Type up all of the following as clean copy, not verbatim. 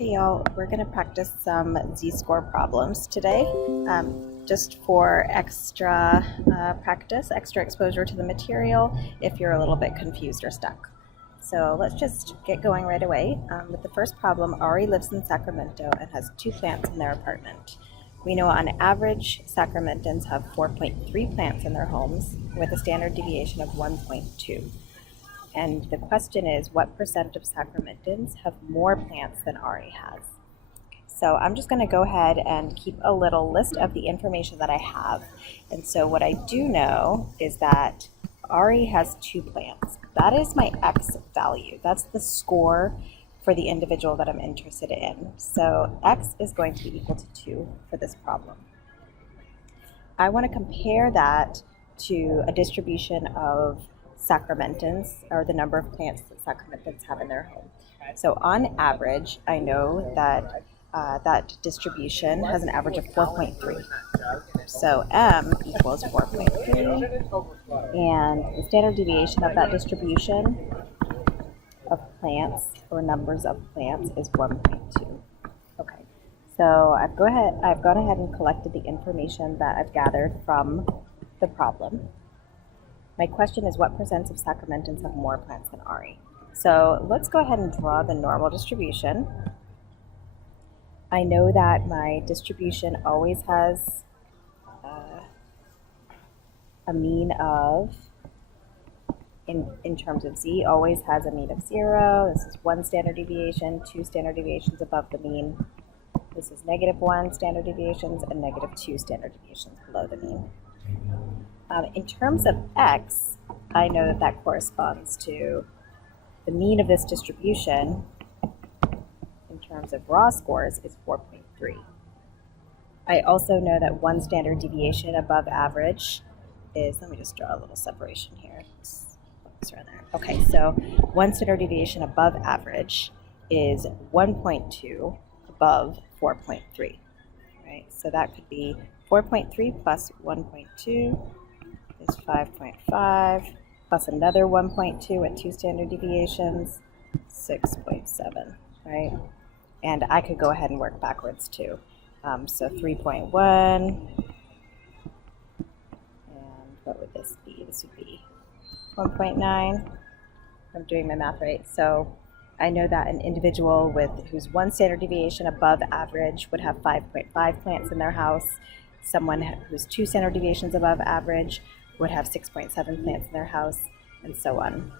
Hey y'all, we're going to practice some z-score problems today, just for extra practice, extra exposure to the material if you're a little bit confused or stuck. So let's just get going right away. With the first problem, Ari lives in Sacramento and has 2 plants in their apartment. We know on average, Sacramentans have 4.3 plants in their homes with a standard deviation of 1.2. And the question is, what percent of Sacramentans have more plants than Ari has? So I'm just going to go ahead and keep a little list of the information that I have. And so what I do know is that Ari has 2 plants. That is my X value. That's the score for the individual that I'm interested in. So X is going to be equal to 2 for this problem. I want to compare that to a distribution of Sacramentans, or the number of plants that Sacramentans have in their home. So on average, I know that that distribution has an average of 4.3. So M equals 4.3, and the standard deviation of that distribution of plants, or numbers of plants, is 1.2. Okay, so I've gone ahead and collected the information that I've gathered from the problem. My question is, what percent of Sacramentans have more plants than Ari? So let's go ahead and draw the normal distribution. I know that my distribution always has a mean of, in terms of Z, always has a mean of 0. This is 1 standard deviation, 2 standard deviations above the mean. This is -1 standard deviations and -2 standard deviations below the mean. In terms of X, I know that that corresponds to the mean of this distribution in terms of raw scores is 4.3. I also know that 1 standard deviation above average is, let me just draw a little separation here. Okay, so 1 standard deviation above average is 1.2 above 4.3, right? So that could be 4.3 plus 1.2 is 5.5, plus another 1.2 at 2 standard deviations, 6.7, right? And I could go ahead and work backwards too. So 3.1, and what would this be? This would be 1.9. I'm doing my math right. So I know that an individual whose 1 standard deviation above average would have 5.5 plants in their house. Someone who's 2 standard deviations above average would have 6.7 plants in their house, and so on.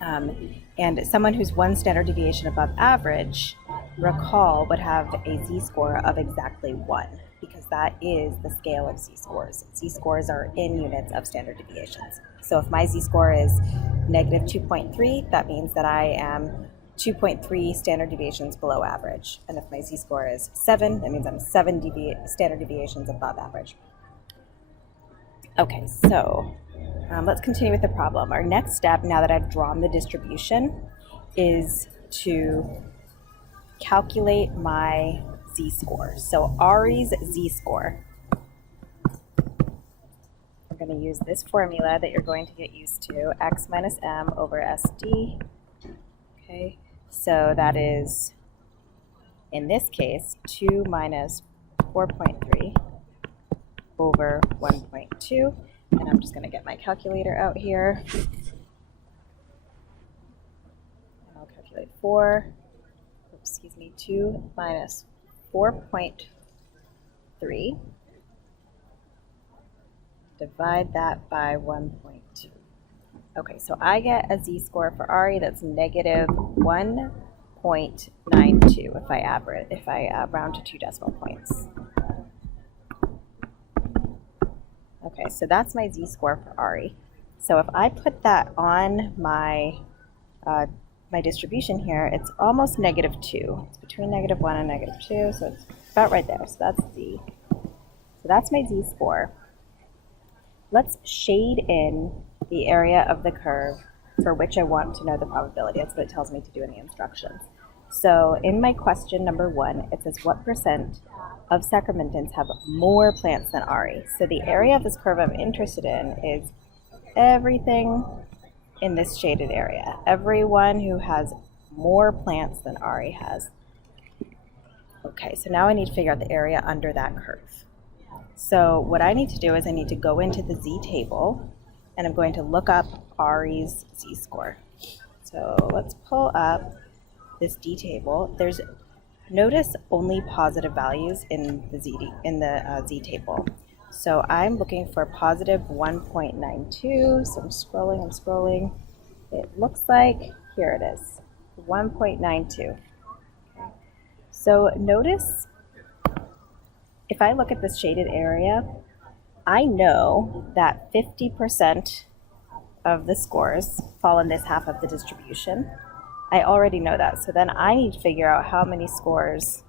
And someone who's 1 standard deviation above average, recall, would have a z-score of exactly 1, because that is the scale of z-scores. Z-scores are in units of standard deviations. So if my z-score is -2.3, that means that I am 2.3 standard deviations below average. And if my z-score is 7, that means I'm 7 standard deviations above average. Okay, so let's continue with the problem. Our next step, now that I've drawn the distribution, is to calculate my z-score. So Ari's z-score, we're going to use this formula that you're going to get used to, x minus m over sd. Okay, so that is, in this case, 2 minus 4.3 over 1.2, and I'm just going to get my calculator out here. And I'll calculate 2 minus 4.3, divide that by 1.2. Okay, so I get a z-score for Ari that's -1.92 if I round to 2 decimal points. Okay, so that's my z-score for Ari. So if I put that on my my distribution here, it's almost -2. It's between -1 and -2, so it's about right there. So that's z. So that's my z-score. Let's shade in the area of the curve for which I want to know the probability. That's what it tells me to do in the instructions. So in my question number 1, it says, what percent of Sacramentans have more plants than Ari? So the area of this curve I'm interested in is everything in this shaded area. Everyone who has more plants than Ari has. Okay, so now I need to figure out the area under that curve. So what I need to do is I need to go into the z-table, and I'm going to look up Ari's z-score. So let's pull up this d-table. Notice only positive values in the z-table. So I'm looking for positive 1.92. So I'm scrolling. It looks like, here it is, 1.92. Okay. So notice, if I look at this shaded area, I know that 50% of the scores fall in this half of the distribution. I already know that. So then I need to figure out how many scores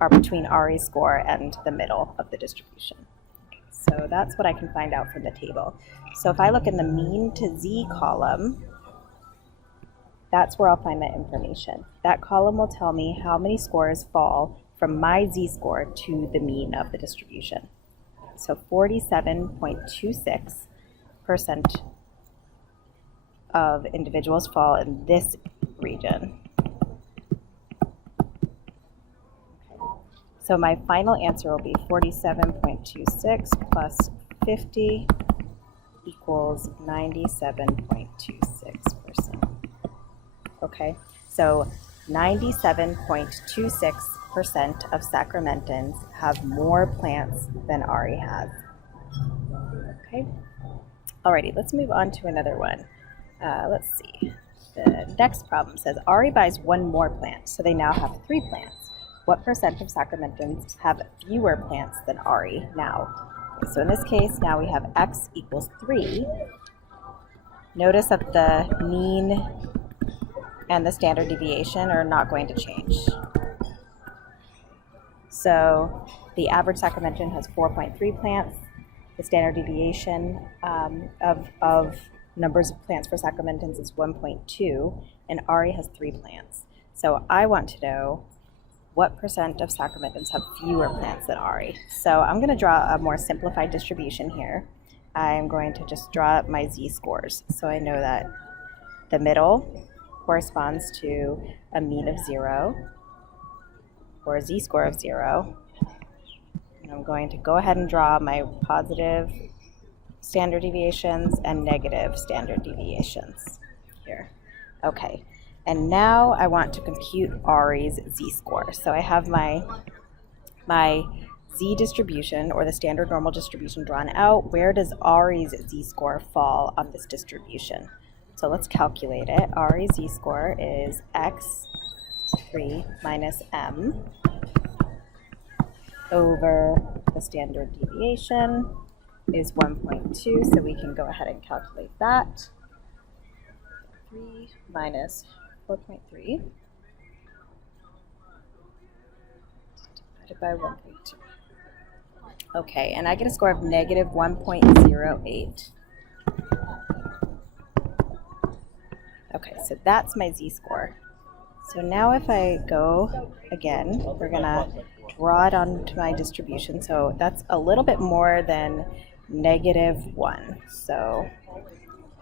are between Ari's score and the middle of the distribution. So that's what I can find out from the table. So if I look in the mean to z column, that's where I'll find that information. That column will tell me how many scores fall from my z-score to the mean of the distribution. So 47.26% of individuals fall in this region. Okay. So my final answer will be 47.26 plus 50 equals 97.26%. Okay, so 97.26% of Sacramentans have more plants than Ari has. Okay, alrighty, let's move on to another one. Let's see. The next problem says Ari buys one more plant, so they now have 3 plants. What percent of Sacramentans have fewer plants than Ari now? Okay, so in this case, now we have x equals 3. Notice that the mean and the standard deviation are not going to change. So the average Sacramentan has 4.3 plants. The standard deviation of numbers of plants for Sacramentans is 1.2, and Ari has 3 plants. So I want to know what percent of Sacramentans have fewer plants than Ari. So I'm going to draw a more simplified distribution here. I'm going to just draw up my z-scores. So I know that the middle corresponds to a mean of 0, or a z-score of 0. And I'm going to go ahead and draw my positive standard deviations and negative standard deviations here. Okay, and now I want to compute Ari's z-score. So I have my z distribution, or the standard normal distribution, drawn out. Where does Ari's z-score fall on this distribution? So let's calculate it. Ari's z-score is x3 minus m over the standard deviation is 1.2, so we can go ahead and calculate that. 3 minus 4.3 divided by 1.2. Okay, and I get a score of negative 1.08. Okay, so that's my z-score. So now if I go again, we're gonna draw it onto my distribution. So that's a little bit more than -1. So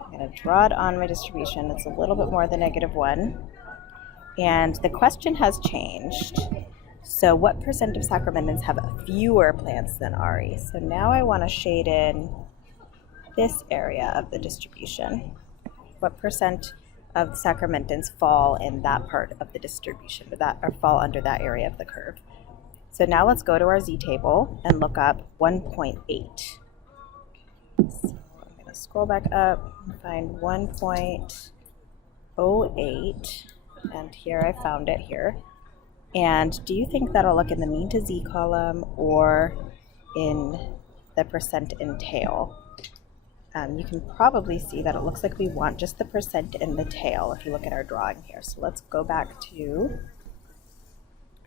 I'm gonna draw it on my distribution. It's a little bit more than -1. And the question has changed. So what percent of Sacramentans have fewer plants than Ari? So now I wanna shade in this area of the distribution. What percent of the Sacramentans fall in that part of the distribution, or fall under that area of the curve? So now let's go to our z-table and look up 1.8. So I'm going to scroll back up and find 1.08, and here I found it here. And do you think that'll look in the mean to z column or in the percent in tail? You can probably see that it looks like we want just the percent in the tail if you look at our drawing here. So let's go back to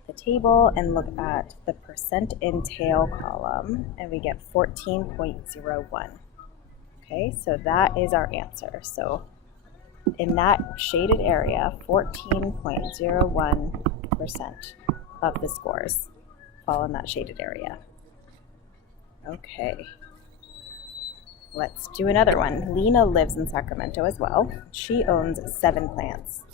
the table and look at the percent in tail column, and we get 14.01. Okay, so that is our answer. So in that shaded area, 14.01% of the scores fall in that shaded area. Okay. Let's do another one. Lena lives in Sacramento as well. She owns 7 plants.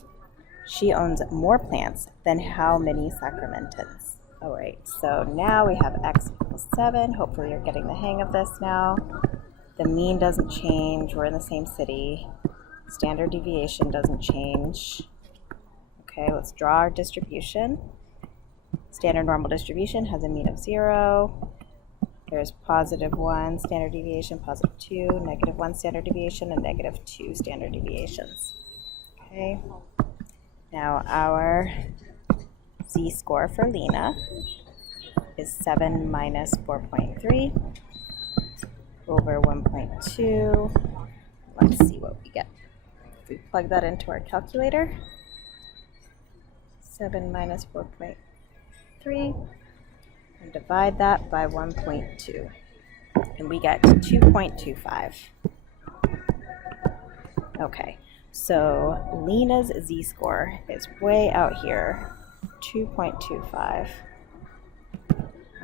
She owns more plants than how many Sacramentans? All right, so now we have x equals 7. Hopefully you're getting the hang of this now. The mean doesn't change. We're in the same city. Standard deviation doesn't change. Okay, let's draw our distribution. Standard normal distribution has a mean of 0. There's +1 standard deviation, +2, -1 standard deviation, and -2 standard deviations. Okay, now our z-score for Lena is 7 minus 4.3 over 1.2. Let's see what we get. If we plug that into our calculator, 7 minus 4.3, and divide that by 1.2, and we get 2.25. Okay, so Lena's z-score is way out here, 2.25.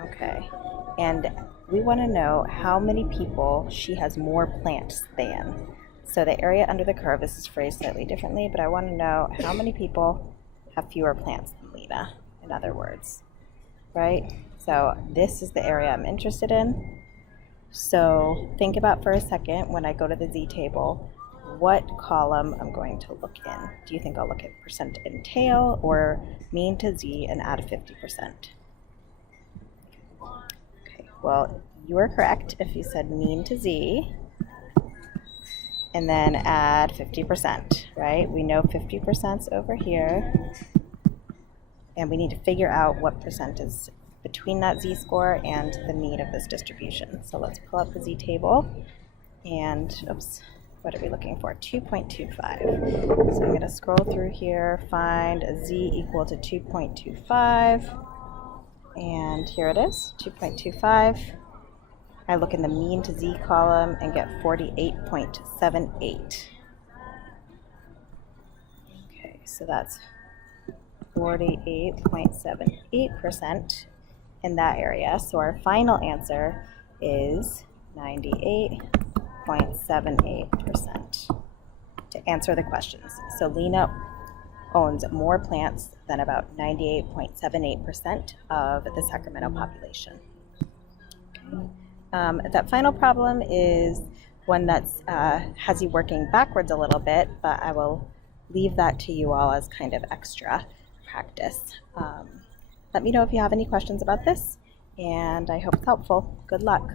Okay, and we want to know how many people she has more plants than. So the area under the curve, this is phrased slightly differently, but I want to know how many people have fewer plants than Lena, in other words, right? So this is the area I'm interested in. So think about for a second, when I go to the z table, what column I'm going to look in. Do you think I'll look at percent in tail or mean to z and add 50%? Okay, well, you were correct if you said mean to z and then add 50%, right? We know 50% is over here, and we need to figure out what percent is between that z-score and the mean of this distribution. So let's pull up the z-table, and oops, what are we looking for? 2.25. So I'm going to scroll through here, find a z equal to 2.25, and here it is, 2.25. I look in the mean to z column and get 48.78. Okay, so that's 48.78% in that area. So our final answer is 98.78% to answer the questions. So Lena owns more plants than about 98.78% of the Sacramento population. Okay. That final problem is one that's has you working backwards a little bit, but I will leave that to you all as kind of extra practice. Let me know if you have any questions about this, and I hope it's helpful. Good luck.